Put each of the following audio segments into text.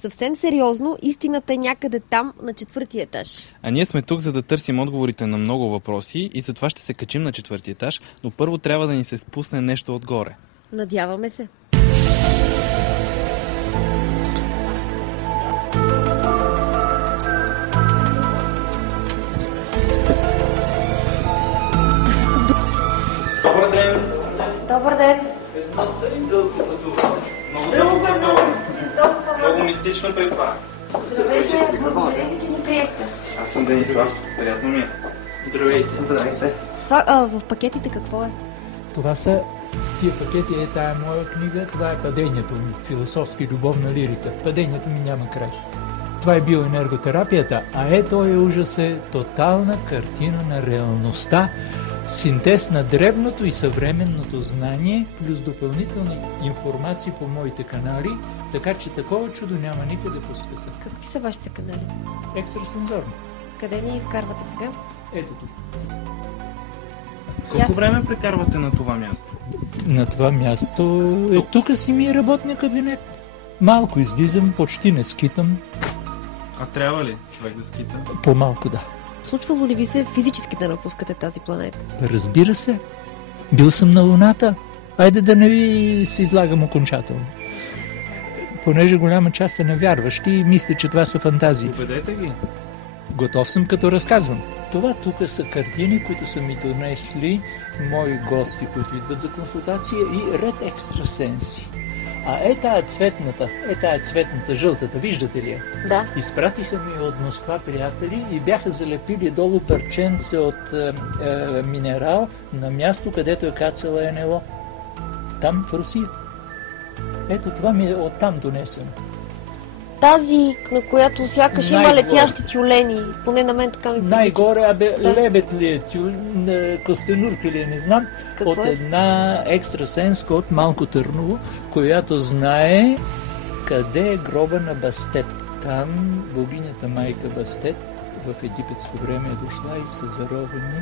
Съвсем сериозно, истината е някъде там, на 4-ти етаж. А ние сме тук, за да търсим отговорите на много въпроси и затова ще се качим на 4-ти етаж, но първо трябва да ни се спусне нещо отгоре. Надяваме се. Добър ден! Добър ден! Много мистично при това. Здравейте, благодаря ви, че ни приехте. Аз съм Денислав. Приятно ми е. Здравейте. Здравейте. Това в пакетите какво е? Това са тия пакети, тая моя книга, това е Падението ми, философски любовна лирика. Падението ми няма край. Това е биоенерготерапията, а ето ужас е тотална картина на реалността, синтез на древното и съвременното знание, плюс допълнителни информации по моите канали, така че такова чудо няма никъде по света. Какви са вашите канали? Екстрасензорно. Къде ни вкарвате сега? Ето тук. Колко време прекарвате на това място? На това място тук си ми е работния кабинет. Малко излизам, почти не скитам. А трябва ли човек да скита? По-малко да. Случвало ли ви се физически да напускате тази планета? Разбира се. Бил съм на Луната. Айде да не ви се излагам окончателно. Понеже голяма част са невярващи и мисля, че това са фантазии. Убедете ги. Готов съм като разказвам. Това тук са картини, които са ми донесли мои гости, които идват за консултация и ред екстрасенси. А тая цветната, жълтата, виждате ли я? Да. Изпратиха ми от Москва приятели и бяха залепили долу парченце от минерал на място, където е кацала НЛО. Там в Русия. Ето това ми е оттам донесено. Тази, на която сякаш има летящи тюлени, поне на мен така ми прилича. Най-горе, да. Лебед ли е, костенурка ли е, не знам. Какво от е? една екстрасенска от Малко Търново, която знае къде е гроба на Бастет. Там богинята майка Бастет в египетско време е дошла и са заровени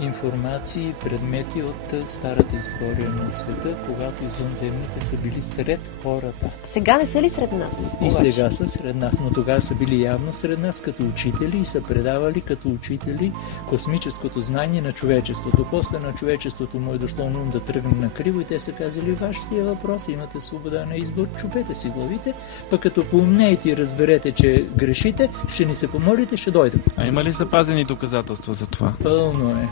информации, предмети от старата история на света, когато извънземните са били сред хората. Сега не са ли сред нас? И обаче? сега са сред нас, но тогава са били явно сред нас като учители и са предавали като учители космическото знание на човечеството. После на човечеството му е дошло на ум да тръгне на криво и те са казали: вашите въпроси, имате свобода на избор, чупете си главите, пък като поумнеете и разберете, че грешите, ще ни се помолите, ще дойдем. А има ли запазени доказателства за това? Пълно е.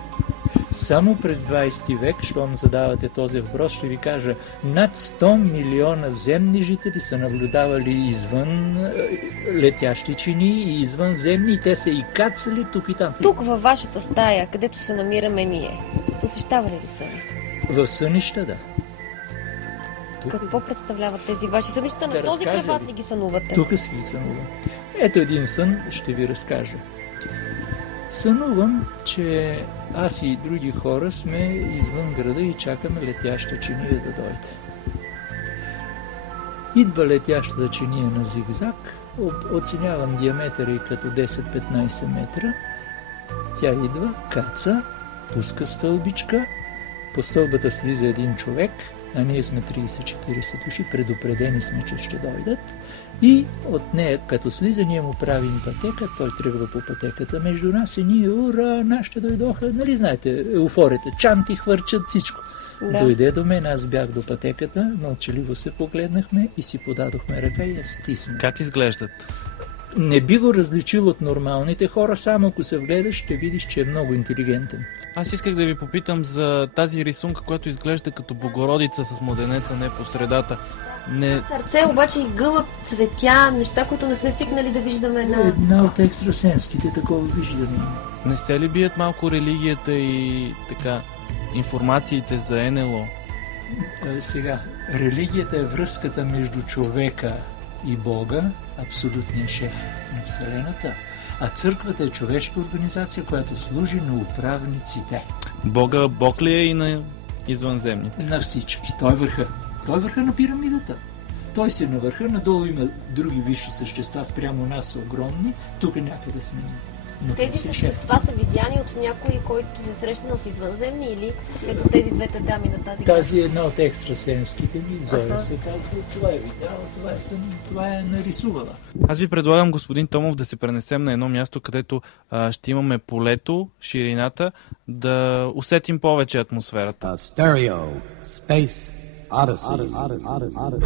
Само през 20 век, щом задавате този въпрос, ще ви кажа, над 100 милиона земни жители са наблюдавали извън летящи чини и извън земни, и те са и кацали тук и там. Тук във вашата стая, където се намираме ние, посещавали ли са ви? В сънища, да. Какво представляват тези ваши сънища? На този разкажа кръват ли? ли ги сънувате? Тук си ги сънувам. Ето един сън, ще ви разкажа. Сънувам, че аз и други хора сме извън града и чакаме летяща чиния да дойде. Идва летящата чиния на зигзаг, оценявам диаметъра и като 10-15 метра. Тя идва, каца, пуска стълбичка, по стълбата слиза един човек, а ние сме 30-40 души, предупредени сме, че ще дойдат. И от нея, като слиза, ние му правим пътека, той тръгва по пътеката между нас и ние, ура, нашите дойдоха, нали знаете, еуфорията, чанти хвърчат, всичко. Да. Дойде до мен, аз бях до пътеката, мълчаливо се погледнахме и си подадохме ръка и я стисна. Как изглеждат? Не би го различил от нормалните хора, само ако се вгледаш, ще видиш, че е много интелигентен. Аз исках да ви попитам за тази рисунка, която изглежда като Богородица с младенеца не по средата. Сърце, обаче и гълъб, цветя, неща, които не сме свикнали да виждаме на... Една от екстрасенските такова виждане. Не се ли бият малко религията и така информациите за НЛО? Сега, религията е връзката между човека и Бога, абсолютният шеф на Вселената, а църквата е човешка организация, която служи на управниците. Бог ли е и на извънземните? На всички. Той е върха. Той е върха на пирамидата. Той си е на върха, надолу има други висши същества, спрямо нас са огромни, тук някъде сме ние. Но тези същества са видяни от някой, който се срещнал с извънземни или ето тези двете дами на тази гара? Тази е една от екстрасенските ми, Зоя се казва, това е видяла, това е нарисувала. Аз ви предлагам, господин Томов, да се пренесем на едно място, където ще имаме полето, ширината, да усетим повече атмосферата. Stereo Space Odyssey.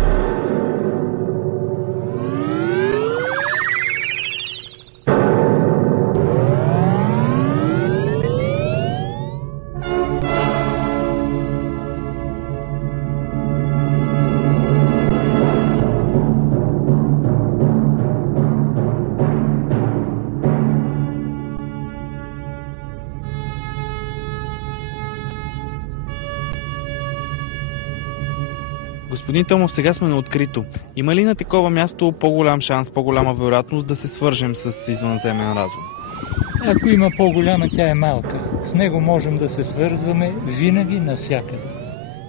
Господин Томов, сега сме на открито. Има ли на такова място по-голям шанс, по-голяма вероятност да се свържем с извънземен разум? Ако има по-голяма, тя е малка. С него можем да се свързваме винаги, навсякъде.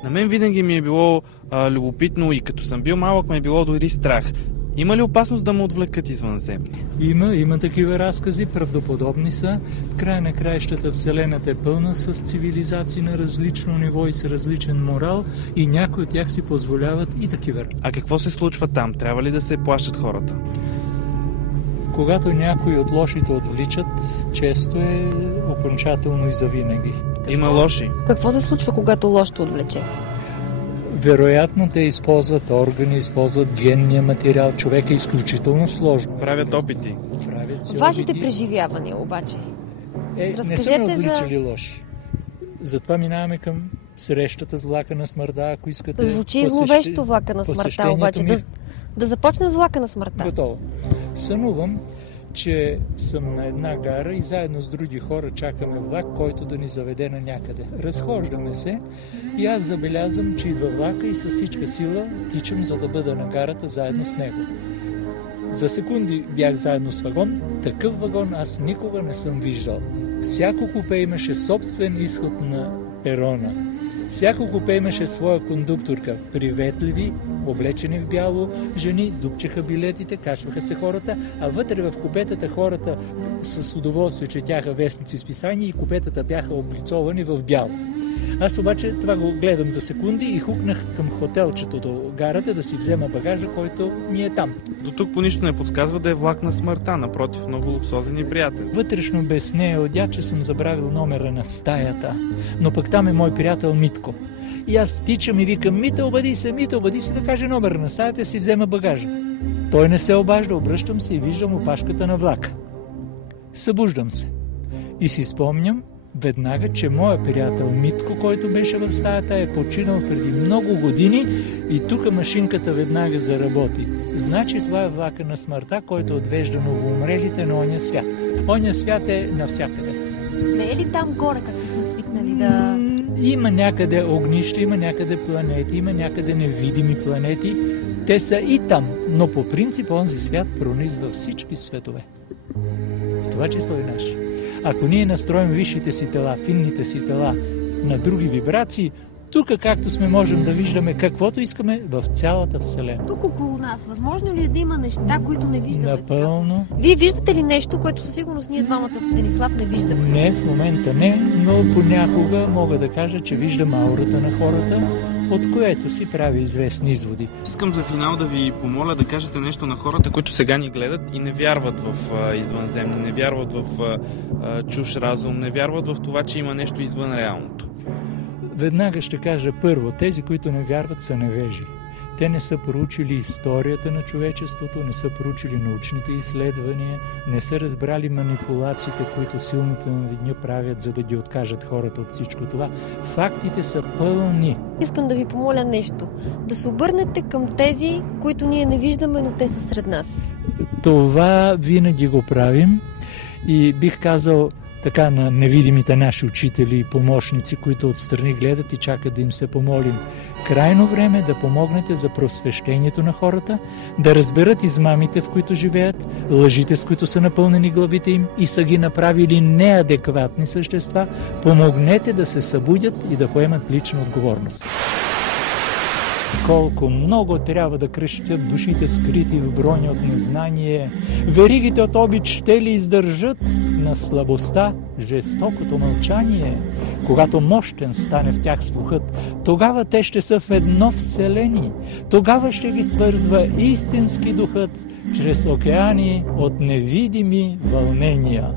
На мен винаги ми е било любопитно и като съм бил малък ме е било дори страх. Има ли опасност да му отвлекат извънземни? Има такива разкази, правдоподобни са. В края на краищата Вселената е пълна с цивилизации на различно ниво и с различен морал и някои от тях си позволяват и такива. А какво се случва там? Трябва ли да се плащат хората? Когато някои от лошите отвличат, често е окончателно и завинаги. Има лоши. Какво се случва, когато лошото отвлече? Вероятно те използват органи, използват генния материал. Човек е изключително сложно. Правят опити. Вашите преживявания обаче? Не са ме отвличали лоши. Затова минаваме към срещата с влака на смъртта, ако искате. Звучи зловещо влака на смъртта, обаче. Да започнем с влака на смъртта. Готово. Сънувам, че съм на една гара и заедно с други хора чакаме влак, който да ни заведе на някъде. Разхождаме се и аз забелязвам, че идва влака и с всичка сила тичам, за да бъда на гарата заедно с него. За секунди бях заедно с вагон. Такъв вагон аз никога не съм виждал. Всяко купе имаше собствен изход на перона. Всяко купе имаше своя кондукторка. Приветливи, облечени в бяло, жени дупчеха билетите, качваха се хората, а вътре в купетата хората с удоволствие четяха вестници с писания и купетата бяха облицовани в бяло. Аз обаче това го гледам за секунди и хукнах към хотелчето до гарата да си взема багажа, който ми е там. До тук по нищо не подсказва да е влак на смъртта, напротив, много луксозен и приятен. Вътрешно без нея одя, че съм забравил номера на стаята, но пък там е мой приятел Митко. И аз стичам и викам: Митъл, обади се да каже номера на стаята и си взема багажа. Той не се обажда, обръщам се и виждам опашката на влака. Събуждам се и си спомням веднага, че моя приятел Митко, който беше в стаята, е починал преди много години и тук машинката веднага заработи. Значи това е влака на смъртта, който отвежда новоумрелите на оня свят. Оня свят е навсякъде. Не е ли там горе, както сме свикнали да... Има някъде огнища, има някъде планети, има някъде невидими планети. Те са и там, но по принцип онзи свят пронизва всички светове. В това число и наш. Ако ние настроим висшите си тела, финните си тела на други вибрации, тук, както сме, можем да виждаме каквото искаме в цялата Вселена. Тук около нас, възможно ли е да има неща, които не виждаме? Напълно. Сега? Вие виждате ли нещо, което със сигурност ние двамата с Денислав не виждаме? Не, в момента не, но понякога мога да кажа, че виждам аурата на хората, от което си прави известни изводи. Искам за финал да ви помоля да кажете нещо на хората, които сега ни гледат и не вярват в извънземно, не вярват в чуж разум, не вярват в това, че има нещо извън реалното. Веднага ще кажа първо, тези, които не вярват, са невежи. Те не са проучили историята на човечеството, не са проучили научните изследвания, не са разбрали манипулациите, които силните на деня правят, за да ги откажат хората от всичко това. Фактите са пълни. Искам да ви помоля нещо. Да се обърнете към тези, които ние не виждаме, но те са сред нас. Това винаги го правим и бих казал така на невидимите наши учители и помощници, които отстрани гледат и чакат да им се помолим. Крайно време да помогнете за просвещението на хората, да разберат измамите, в които живеят, лъжите, с които са напълнени главите им и са ги направили неадекватни същества. Помогнете да се събудят и да поемат лична отговорност. Колко много трябва да крещят душите скрити в броня от незнание. Веригите от обич ще ли издържат на слабостта жестокото мълчание? Когато мощен стане в тях слухът, тогава те ще са в едно вселени. Тогава ще ги свързва истински духът чрез океани от невидими вълнения.